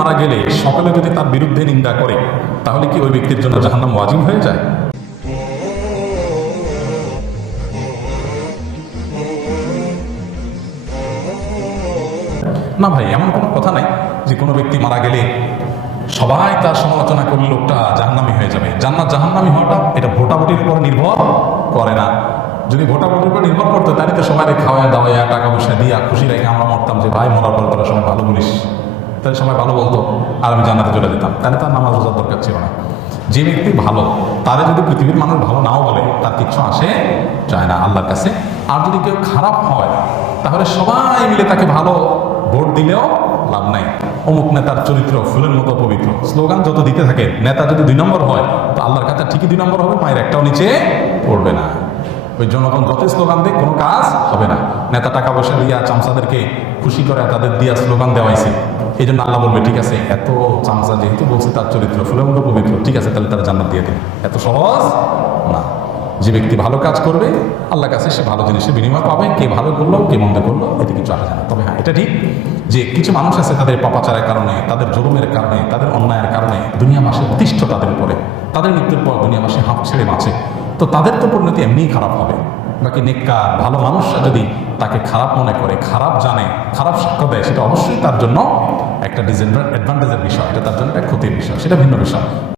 মারা গেলে সকলে যদি তার বিরুদ্ধে নিন্দা করে, তাহলে কি ওই ব্যক্তির জন্য জাহান্নাম ওয়াজিব হয়ে যায়? না ভাই, এমন কোনো কথা নাই যে কোনো ব্যক্তি মারা গেলে সবাই তার সমালোচনা করলে লোকটা জাহান্নামি হয়ে যাবে। জান্নাত জাহান্নামি হওয়াটা, এটা ভোটাভুটির উপর নির্ভর করে না। যদি ভোটাভুটির উপর নির্ভর করতো, তাহলে তো সবাই খাওয়া দাওয়া টাকা পয়সা দিয়া খুশি রেখে আমরা মরতাম যে, ভাই, মরার পর তোরা সবাই ভালো বলিস। তাহলে সবাই ভালো বলতো, আর আমি জান্নাতে চলে যেতাম। তাহলে তার নামাজ রোজার দরকার ছিল না। যে ব্যক্তি ভালো, তারা যদি পৃথিবীর মানুষ ভালো নাও বলে, তার কিচ্ছু আসে যায় না আল্লাহর কাছে। আর যদি কেউ খারাপ হয়, তাহলে সবাই মিলে তাকে ভালো ভোট দিলেও লাভ নাই। অমুক নেতার চরিত্র ফুলের মতো পবিত্র। স্লোগান যত দিতে থাকে, নেতা যদি দুই নম্বর হয়, তো আল্লাহর কাছে ঠিকই দুই নম্বর হবে, মায়ের একটাও নিচে পড়বে না। ওই জনগণ যত স্লোগান দেয় কোনো কাজ হবে না। নেতা টাকা পয়সা দিয়া চামচাদেরকে খুশি করে তাদের দিয়া স্লোগান দেওয়াইছে। এই জন্য আল্লাহ বলবে, ঠিক আছে, এত চামচা যেহেতু বলছে তার চরিত্র ফুলের পবিত্র, ঠিক আছে, তাহলে তারা জান্নাত দিয়ে দেবে এত সহজ? না। যে ব্যক্তি ভালো কাজ করবে আল্লাহ কাছে সে ভালো জিনিসের বিনিময় পাবে, কে ভালো করল, কে মন্দ করল, এতে কিছু আসে না। তবে হ্যাঁ এটা ঠিক যে কিছু মানুষ আছে তাদের পাপাচারের কারণে, তাদের জুলুমের কারণে, তাদের অন্যায়ের কারণে দুনিয়া মাসে অতিষ্ঠ তাদের উপরে। তাদের মৃত্যুর পর দুনিয়া মাসে হাঁপ ছেড়ে বাঁচে। তো তাদের তো পরিণতি এমনিই খারাপ হবে। বাকি নেককার, ভালো মানুষরা যদি তাকে খারাপ মনে করে, খারাপ জানে, খারাপ সাক্ষ্য দেয়, সেটা অবশ্যই তার জন্য একটা ডিসঅ্যাডভান্টেজের বিষয় এটা তার জন্য একটা ক্ষতির বিষয় সেটা ভিন্ন বিষয়।